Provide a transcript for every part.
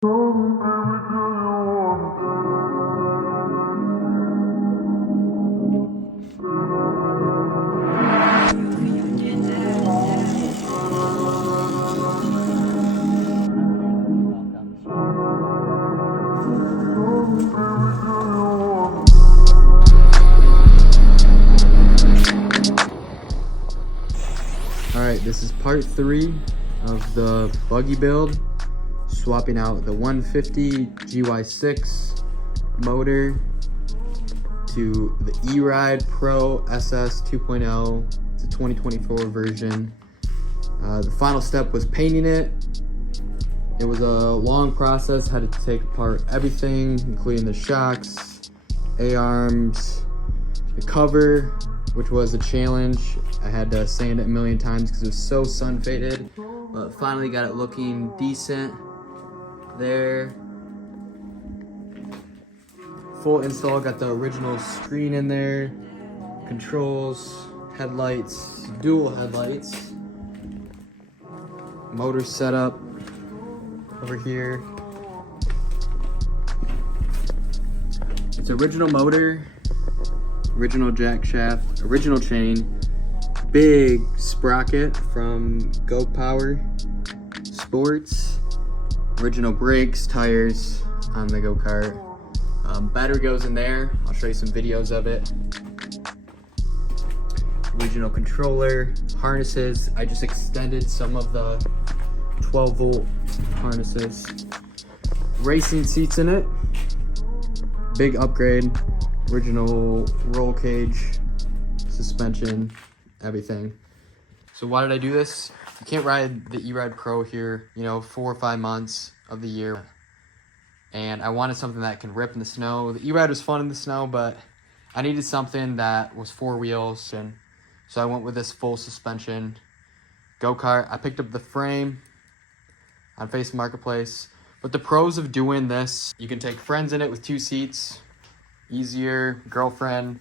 Alright, this is part 3 of the buggy build, swapping out the 150 GY6 motor to the E-Ride Pro SS 2.0. It's a 2024 version. The final step was painting it. It was a long process, had to take apart everything, including the shocks, A-arms, the cover, which was a challenge. I had to sand it a million times because it was so sun faded, but finally got it looking decent there. Full install, got the original screen in there, controls, headlights, dual headlights, motor setup over here. It's original motor, original jack shaft, original chain, big sprocket from Go-Power Sports, original brakes, tires on the Go-Kart. Battery goes in there. I'll show you some videos of it. Original controller, harnesses. I just extended some of the 12-volt harnesses. Racing seats in it. Big upgrade. Original roll cage, suspension, everything. So why did I do this? You can't ride the E-Ride Pro here, 4 or 5 months of the year. And I wanted something that can rip in the snow. The E-Ride was fun in the snow, but I needed something that was 4 wheels. And so I went with this full suspension Go-Kart. I picked up the frame on Facebook Marketplace. But the pros of doing this, you can take friends in it with 2 seats. Easier, girlfriend.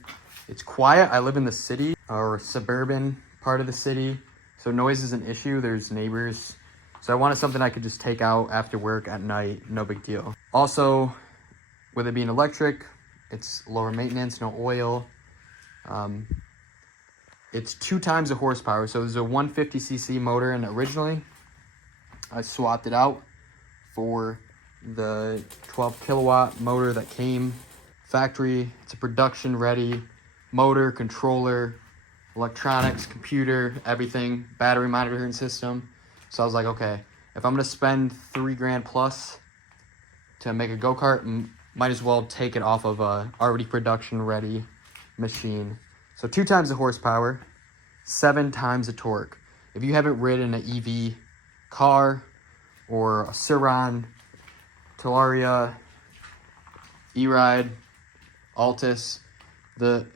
It's quiet. I live in the city or suburban part of the city, so noise is an issue. There's neighbors, so I wanted something I could just take out after work at night. No big deal. Also, with it being electric, it's lower maintenance, no oil. It's 2 times the horsepower, so there's a 150cc motor, and originally I swapped it out for the 12 kilowatt motor that came factory. It's a production ready motor, controller, electronics, computer, everything, battery monitoring system. So I was like, okay, if I'm gonna spend $3,000 plus to make a go-kart, might as well take it off of a already production ready machine. So 2 times the horsepower, 7 times the torque. If you haven't ridden an EV car or a Ciron, Talaria, E-Ride, Altus, the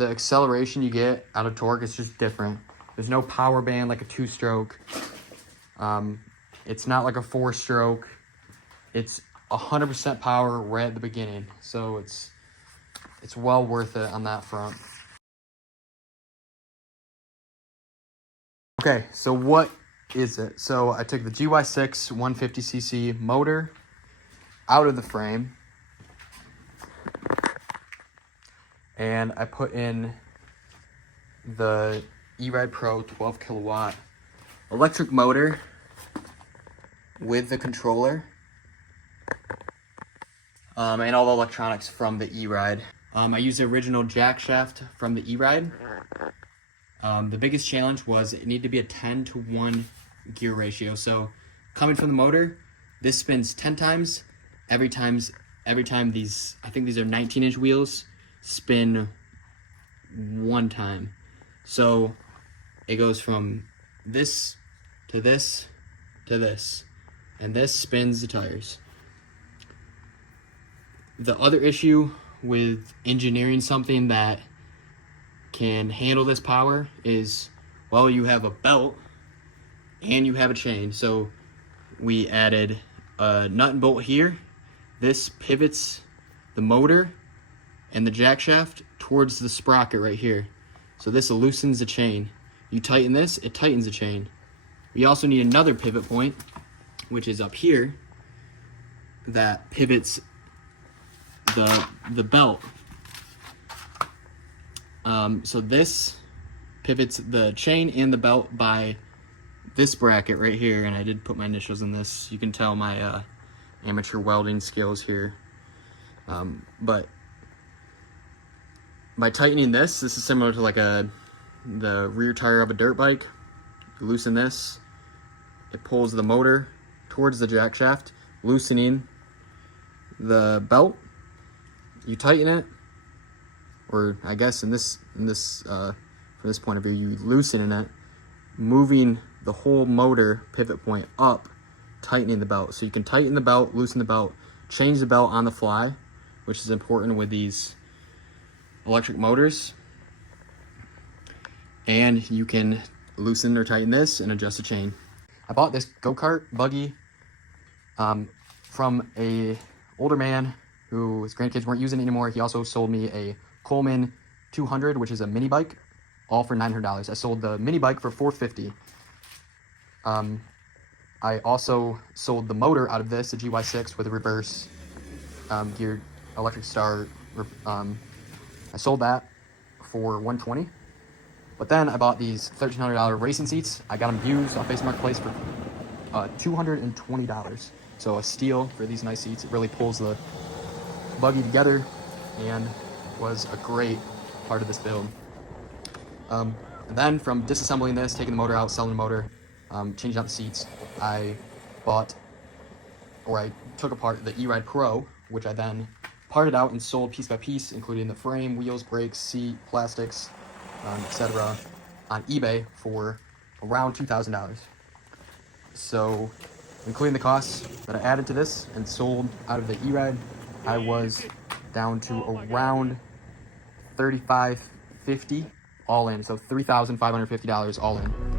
acceleration you get out of torque is just different. There's no power band like a 2-stroke. It's not like a 4-stroke. It's 100% power right at the beginning. So it's well worth it on that front. Okay, so what is it? So I took the GY6 150cc motor out of the frame, and I put in the E-Ride Pro 12 kilowatt electric motor with the controller, and all the electronics from the E-Ride. I used the original jack shaft from the E-Ride. The biggest challenge was it needed to be a 10-to-1 gear ratio. So coming from the motor, this spins 10 times. Every time these, I think these are 19-inch wheels, spin 1 time. So it goes from this to this to this, and this spins the tires. The other issue with engineering something that can handle this power is, well, you have a belt and you have a chain. So we added a nut and bolt here. This pivots the motor and the jack shaft towards the sprocket right here. So this loosens the chain. You tighten this, it tightens the chain. We also need another pivot point which is up here, that pivots the belt. So this pivots the chain and the belt by this bracket right here, and I did put my initials in this. You can tell my amateur welding skills here. But by tightening this is similar to like the rear tire of a dirt bike. You loosen this, it pulls the motor towards the jack shaft, loosening the belt. You tighten it, or I guess from this point of view, you loosen it, moving the whole motor pivot point up, tightening the belt. So you can tighten the belt, loosen the belt, change the belt on the fly, which is important with these electric motors. And you can loosen or tighten this and adjust the chain. I bought this go-kart buggy from a older man who his grandkids weren't using it anymore. He also sold me a Coleman 200, which is a mini bike, all for $900. I sold the mini bike for $450. I also sold the motor out of this, a GY6 with a reverse geared electric start. I sold that for $120. But then I bought these $1,300 racing seats. I got them used on Facebook Marketplace for $220. So a steal for these nice seats. It really pulls the buggy together and was a great part of this build. And then from disassembling this, taking the motor out, selling the motor, changing out the seats, I took apart the E-Ride Pro, which I then parted out and sold piece by piece, including the frame, wheels, brakes, seat, plastics, etc., on eBay for around $2,000. So, including the costs that I added to this and sold out of the E-Ride, I was down to around $3,550 all in. So $3,550 all in.